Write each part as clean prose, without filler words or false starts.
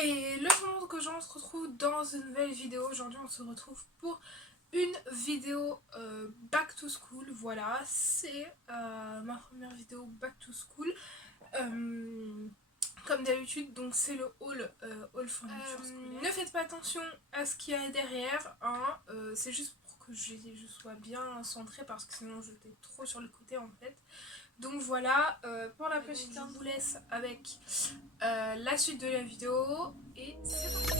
Et le moment que on se retrouve dans une nouvelle vidéo. Aujourd'hui on se retrouve pour une vidéo back to school. Voilà, c'est ma première vidéo back to school. Comme d'habitude, donc c'est le haul furniture scolaire. Ne faites pas attention à ce qu'il y a derrière, hein. C'est juste pour que je sois bien centrée parce que sinon j'étais trop sur le côté en fait. Donc voilà, pour la petite, je vous laisse avec la suite de la vidéo et c'est parti.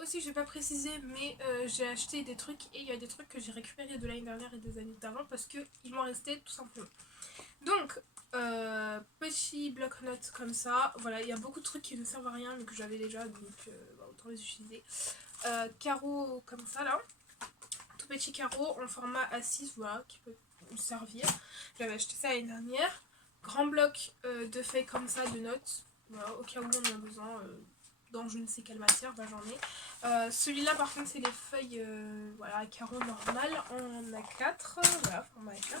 Aussi, je vais pas préciser, mais j'ai acheté des trucs et il y a des trucs que j'ai récupérés de l'année dernière et des années d'avant parce qu'il m'en restait tout simplement. Donc, petit bloc-notes comme ça. Voilà, il y a beaucoup de trucs qui ne servent à rien mais que j'avais déjà, donc autant les utiliser. Carreaux comme ça là. Tout petit carreau en format A6, voilà, qui peut me servir. J'avais acheté ça l'année dernière. Grand bloc de feuilles comme ça, de notes. Voilà, au cas où on a besoin dans je ne sais quelle matière, bah j'en ai. Celui-là par contre c'est les feuilles voilà, carreaux normales en A4, voilà, format A4.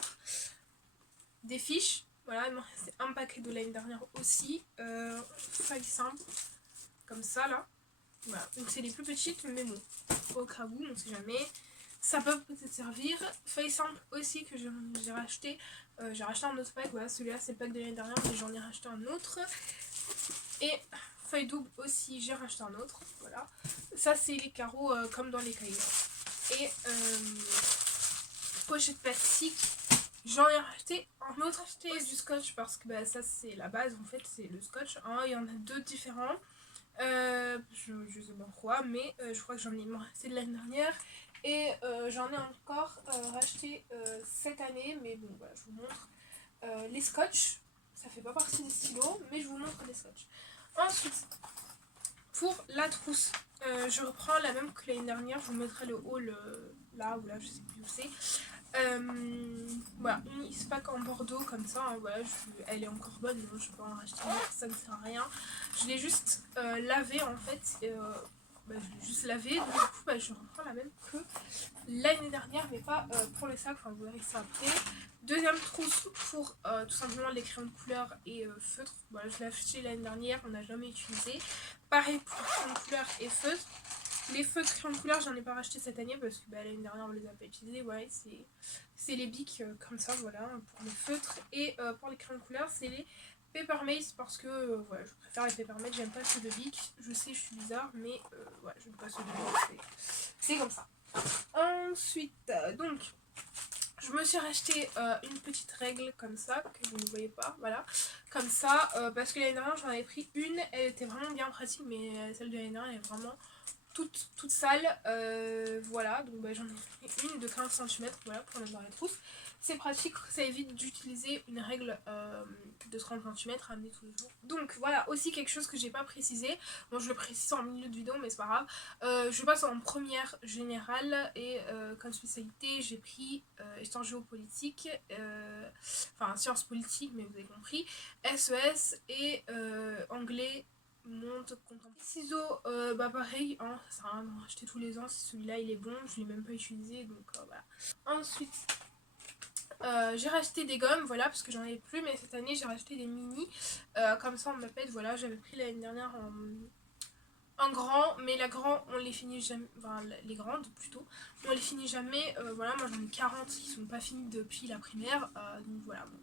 Des fiches, voilà, il m'en restait un paquet de l'année dernière aussi. Feuilles simples, comme ça là. Voilà, donc c'est les plus petites, mais bon, au cas où, on sait jamais. Ça peut peut-être servir. Feuilles simples aussi que j'ai racheté. J'ai racheté un autre pack, voilà, celui-là c'est le pack de l'année dernière, mais j'en ai racheté un autre. Et feuille double aussi, j'ai racheté un autre, voilà. Ça c'est les carreaux comme dans les cahiers. Et pochette plastique, j'en ai racheté un autre. Acheté du scotch parce que bah, ça c'est la base en fait, c'est le scotch. Hein. Il y en a deux différents. Je sais pas pourquoi, mais je crois que j'en ai resté de l'année dernière. Et j'en ai encore racheté cette année, mais bon, voilà, je vous montre. Les scotch, ça fait pas partie des stylos, mais je vous montre les scotch. Ensuite, pour la trousse, je reprends la même que l'année dernière. Je vous mettrai le haul là ou là, je sais plus où c'est. Voilà, une Ispac en bordeaux comme ça, hein, voilà, elle est encore bonne, hein, je peux en racheter une autre, ça ne sert à rien. Je l'ai juste lavé en fait, je l'ai juste lavé, donc du coup je reprends la même que l'année dernière, mais pas pour le sac, enfin vous verrez ça après. Deuxième trousse pour tout simplement les crayons de couleur et feutres, voilà, je l'ai acheté l'année dernière, on n'a jamais utilisé. Pareil pour crayons de couleur et feutres. Les feutres crayons de couleur, j'en ai pas racheté cette année parce que l'année dernière on les a pas utilisés. Ouais, c'est les bics comme ça, voilà, pour les feutres. Et pour les crayons de couleur, c'est les Papermate parce que voilà, je préfère les Papermate, j'aime pas ceux de bic. Je sais, je suis bizarre, mais ouais, j'aime pas ceux de bic, c'est comme ça. Ensuite, donc, je me suis racheté une petite règle comme ça, que vous ne voyez pas, voilà, comme ça, parce que l'année dernière j'en avais pris une, elle était vraiment bien pratique, mais celle de l'année dernière elle est vraiment toute sale, voilà, donc j'en ai pris une de 15 cm, voilà, pour mettre dans les trousses. C'est pratique, ça évite d'utiliser une règle de 30 cm à amener tous les jours. Donc voilà, aussi quelque chose que j'ai pas précisé, bon je le précise en milieu de vidéo mais c'est pas grave, je passe en première générale et comme spécialité j'ai pris histoire géopolitique, enfin sciences politiques mais vous avez compris, SES et anglais monde contemporain. Les ciseaux, pareil, hein, ça sert à rien d'en racheter tous les ans, si celui-là il est bon, je l'ai même pas utilisé, donc voilà. Ensuite, j'ai racheté des gommes, voilà, parce que j'en avais plus, mais cette année j'ai racheté des mini, comme ça on m'appelle, voilà, j'avais pris l'année dernière en grand, mais la grande, on les finit jamais, enfin les grandes plutôt, on les finit jamais, voilà, moi j'en ai 40 qui sont pas finis depuis la primaire, donc voilà, bon,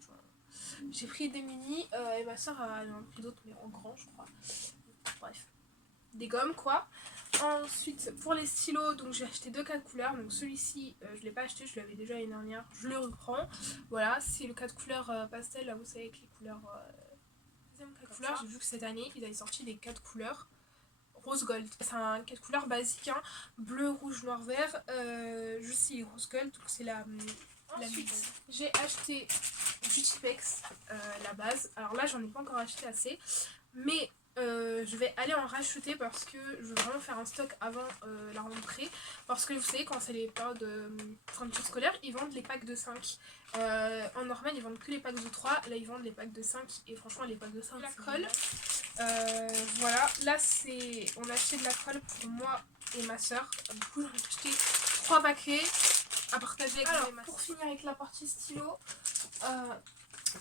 j'ai pris des mini, et ma soeur elle en a pris d'autres, mais en grand je crois. Bref, des gommes quoi. Ensuite pour les stylos, donc j'ai acheté deux cas de couleurs, donc celui-ci je l'ai pas acheté, je l'avais déjà l'année dernière, je le reprends. Voilà, c'est le cas de couleur pastel, là vous savez avec les couleurs deuxième cas de couleur. J'ai vu que cette année ils avaient sorti des cas de couleurs rose gold, c'est un cas de couleur basique, hein, bleu, rouge, noir, vert, juste il est rose gold, donc c'est la Ensuite, j'ai acheté du Tipex, la base. Alors là, j'en ai pas encore acheté assez. Mais je vais aller en racheter parce que je veux vraiment faire un stock avant la rentrée. Parce que vous savez, quand c'est les périodes de fourniture scolaire, ils vendent les packs de 5. En normal, ils vendent que les packs de 3. Là, ils vendent les packs de 5. Et franchement, les packs de 5, la colle. Voilà, là, on a acheté de la colle pour moi et ma soeur. Du coup, j'en ai acheté 3 paquets à partager avec moi et ma soeur. Pour finir avec la partie stylo,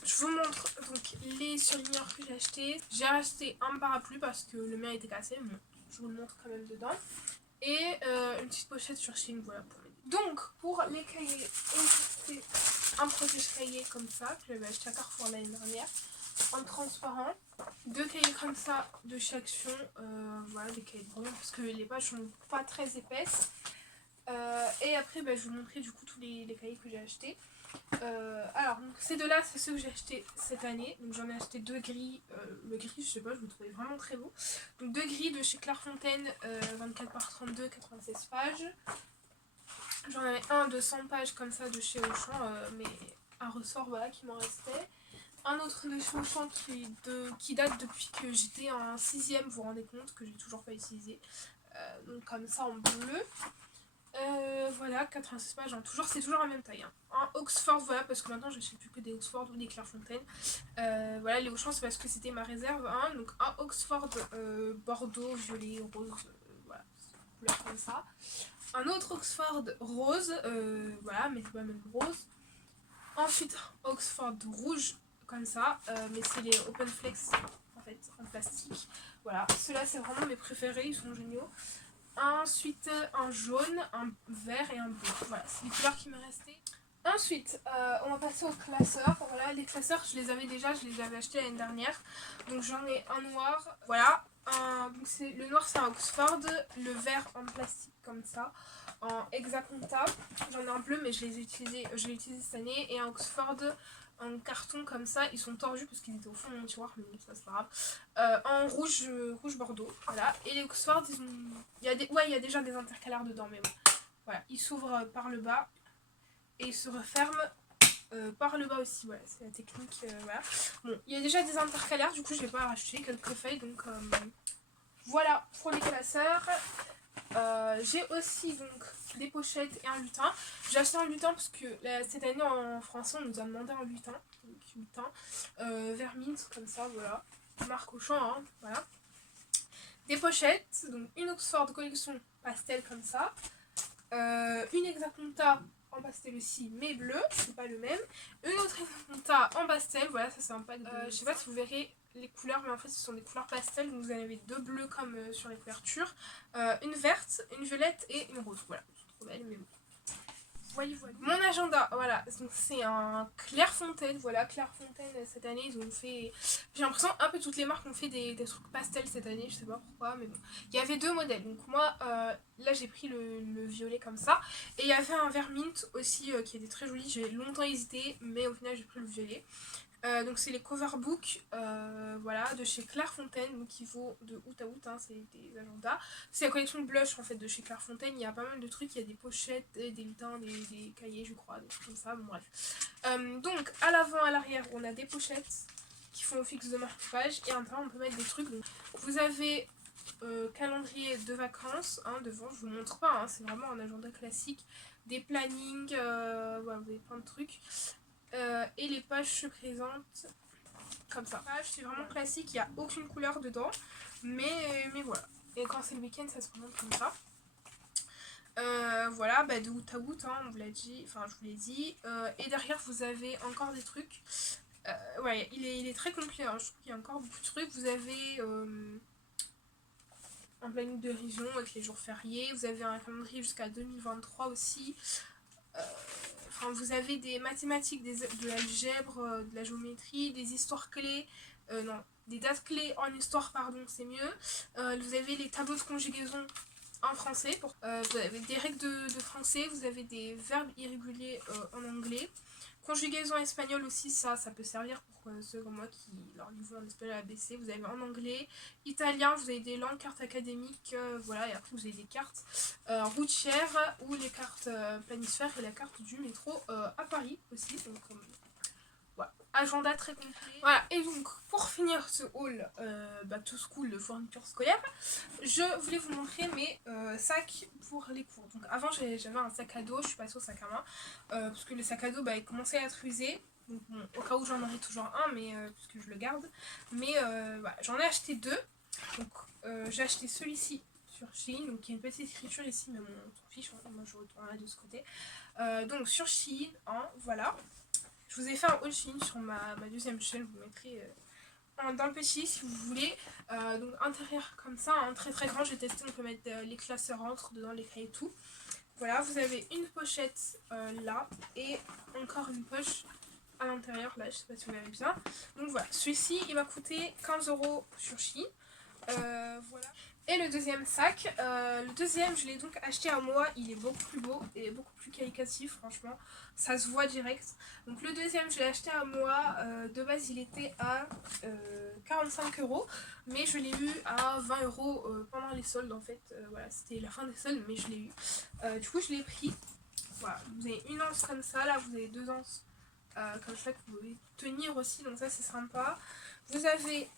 je vous montre donc les surligneurs que j'ai achetés. J'ai acheté un parapluie parce que le mien était cassé, mais je vous le montre quand même dedans. Et une petite pochette sur Shein, voilà pour m'aider. Donc pour les cahiers, j'ai un protège-cahier comme ça que j'avais acheté à Carrefour l'année dernière, en transparent. 2 cahiers comme ça de chez Action, voilà des cahiers de brouillon parce que les pages sont pas très épaisses. Et après je vais vous montrer du coup tous les cahiers que j'ai achetés. Alors donc ces deux là c'est ceux que j'ai acheté cette année, donc j'en ai acheté 2 gris, le gris je sais pas, je le trouvais vraiment très beau, donc 2 gris de chez Clairefontaine, 24 par 32, 96 pages. J'en avais un de 100 pages comme ça de chez Auchan, mais un ressort voilà qui m'en restait. Un autre de chez Auchan qui date depuis que j'étais en 6ème, vous vous rendez compte que j'ai toujours pas utilisé, donc comme ça en bleu. Voilà, 86 pages, hein. C'est toujours la même taille. Hein. Un Oxford, voilà, parce que maintenant je ne sais plus que des Oxford ou des Clairefontaine. Voilà, les Auchan, c'est parce que c'était ma réserve. Hein. Donc un Oxford bordeaux, violet, rose, voilà, couleur comme ça. Un autre Oxford rose, voilà, mais c'est pas le même rose. Ensuite, Oxford rouge, comme ça, mais c'est les Open Flex en fait, en plastique. Voilà, ceux-là, c'est vraiment mes préférés, ils sont géniaux. Ensuite un jaune, un vert et un bleu. Voilà, c'est les couleurs qui me restaient. Ensuite, on va passer aux classeurs. Voilà, les classeurs, je les avais déjà, je les avais achetés l'année dernière. Donc j'en ai un noir. Voilà, donc le noir c'est un Oxford, le vert en plastique comme ça, en hexaconta. J'en ai un bleu mais je l'ai utilisé cette année. Et un Oxford en carton comme ça, ils sont tordus parce qu'ils étaient au fond de mon tiroir, mais ça c'est pas grave. En rouge, rouge bordeaux, voilà. Et les Oxford, il y a déjà des intercalaires dedans, mais bon. Voilà, ils s'ouvrent par le bas et ils se referment par le bas aussi, voilà, c'est la technique, voilà. Bon, il y a déjà des intercalaires, du coup je vais pas racheter quelques feuilles, donc voilà pour les classeurs. J'ai aussi donc des pochettes et un lutin. J'ai acheté un lutin parce que cette année en français on nous a demandé un lutin. Donc lutin vert mint comme ça, voilà. Marque Auchan, hein, voilà. Des pochettes, donc une Oxford collection pastel comme ça. Une hexaconta en pastel aussi mais bleu, c'est pas le même. Une autre hexaconta en pastel, voilà, ça c'est un pack de... je sais pas si vous verrez les couleurs, mais en fait ce sont des couleurs pastel, donc vous en avez 2 bleus comme sur les couvertures, une verte, une violette et une rose, voilà, c'est trop belle mais bon. Voyez. Mon agenda, voilà, donc c'est un Clairefontaine, voilà, Clairefontaine cette année ils ont fait, j'ai l'impression un peu toutes les marques ont fait des trucs pastels cette année, je sais pas pourquoi, mais bon. Il y avait 2 modèles, donc moi là j'ai pris le violet comme ça, et il y avait un vert mint aussi qui était très joli, j'ai longtemps hésité, mais au final j'ai pris le violet. Donc c'est les cover books voilà, de chez Clairefontaine, donc qui vaut de août à août, hein, c'est des agendas. C'est la collection de blush en fait de chez Clairefontaine, il y a pas mal de trucs, il y a des pochettes, des lutins, des cahiers je crois, des trucs comme ça, bon bref. Donc à l'avant, à l'arrière, on a des pochettes qui font office de marque-page et à l'intérieur on peut mettre des trucs. Donc, vous avez calendrier de vacances, hein, devant, je vous montre pas, hein, c'est vraiment un agenda classique, des plannings, voilà, vous avez plein de trucs. Et les pages se présentent comme ça. C'est vraiment classique, il n'y a aucune couleur dedans, mais voilà. Et quand c'est le week-end, ça se présente comme ça. Voilà, de août à août, hein, on vous l'a dit, enfin je vous l'ai dit. Et derrière, vous avez encore des trucs. Ouais, il est très complet, hein, je trouve qu'il y a encore beaucoup de trucs. Vous avez un planning de révision avec les jours fériés. Vous avez un calendrier jusqu'à 2023 aussi. Enfin, vous avez des mathématiques, de l'algèbre, de la géométrie, des histoires clés, non, des dates clés en histoire, pardon, c'est mieux. Vous avez les tableaux de conjugaison en français, vous avez des règles de français, vous avez des verbes irréguliers en anglais. Conjugaison espagnole aussi, ça peut servir pour ceux comme moi qui leur niveau en espagnol ABC. Vous avez en anglais, italien, vous avez des langues, cartes académiques, voilà, et après vous avez des cartes routières ou les cartes planisphères et la carte du métro à Paris aussi. Donc Voilà, agenda très complet. Voilà, et donc pour finir ce haul back to school de fourniture scolaire, je voulais vous montrer mes sacs pour les cours. Donc avant j'avais un sac à dos, je suis passée au sac à main parce que le sac à dos il commençait à être usé. Donc bon, au cas où j'en aurai toujours un, mais puisque je le garde. Mais voilà, j'en ai acheté deux. Donc j'ai acheté celui-ci sur Shein, donc il y a une petite écriture ici, mais bon, on s'en fiche, moi je retournerai de ce côté. Donc sur Shein, voilà. Je vous ai fait un haul Shein sur ma deuxième chaîne, je vous mettrai dans le petit si vous voulez. Donc intérieur comme ça, très très grand, j'ai testé, on peut mettre les classeurs entre dedans, les cahiers et tout. Voilà, vous avez une pochette là et encore une poche à l'intérieur, là je sais pas si vous verrez bien. Donc voilà, celui-ci il m'a coûté 15 € sur Shein. Voilà. Et le deuxième sac, le deuxième je l'ai donc acheté à moi, il est beaucoup plus beau et beaucoup plus qualitatif, franchement, ça se voit direct. Donc le deuxième je l'ai acheté à moi, de base il était à 45 €, mais je l'ai eu à 20 € pendant les soldes en fait, voilà, c'était la fin des soldes, mais je l'ai eu. Du coup je l'ai pris, voilà, vous avez une anse comme ça, là vous avez deux anses comme ça que vous pouvez tenir aussi, donc ça c'est sympa. Vous avez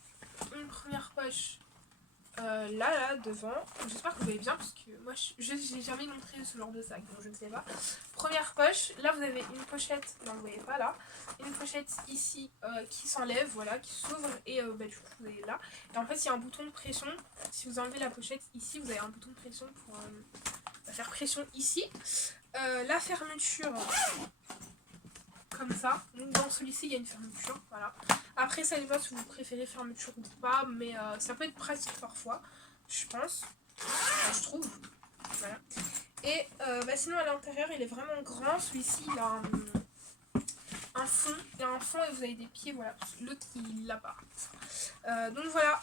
une première poche là devant, j'espère que vous voyez bien parce que moi je n'ai jamais montré ce genre de sac, donc je ne sais pas. Première poche, là vous avez une pochette, non vous voyez pas là, une pochette ici qui s'enlève, voilà, qui s'ouvre et du coup vous avez là, et en fait il y a un bouton de pression, si vous enlevez la pochette ici vous avez un bouton de pression pour faire pression ici. La fermeture comme ça, donc dans celui-ci il y a une fermeture, voilà. Après ça dépend si vous préférez fermeture ou pas, mais ça peut être pratique parfois, je pense, je trouve, voilà. Et sinon à l'intérieur il est vraiment grand, celui-ci il a un fond, et vous avez des pieds, voilà, l'autre il l'a pas. Donc voilà,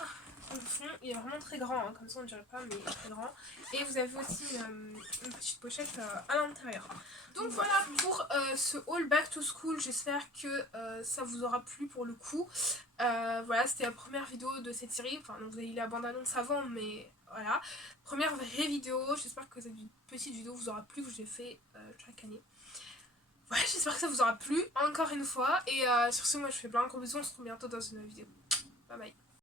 le fond il est vraiment très grand, comme ça on ne dirait pas, mais il est très grand. Et vous avez aussi une petite pochette à l'intérieur. Donc voilà pour ce haul back to school, j'espère que ça vous aura plu pour le coup. Voilà, c'était la première vidéo de cette série, enfin donc vous avez eu la bande-annonce avant, mais voilà. Première vraie vidéo, j'espère que cette petite vidéo vous aura plu, que j'ai fait chaque année. Ouais, j'espère que ça vous aura plu encore une fois, et sur ce moi je fais plein de gros bisous, on se retrouve bientôt dans une nouvelle vidéo. Bye bye.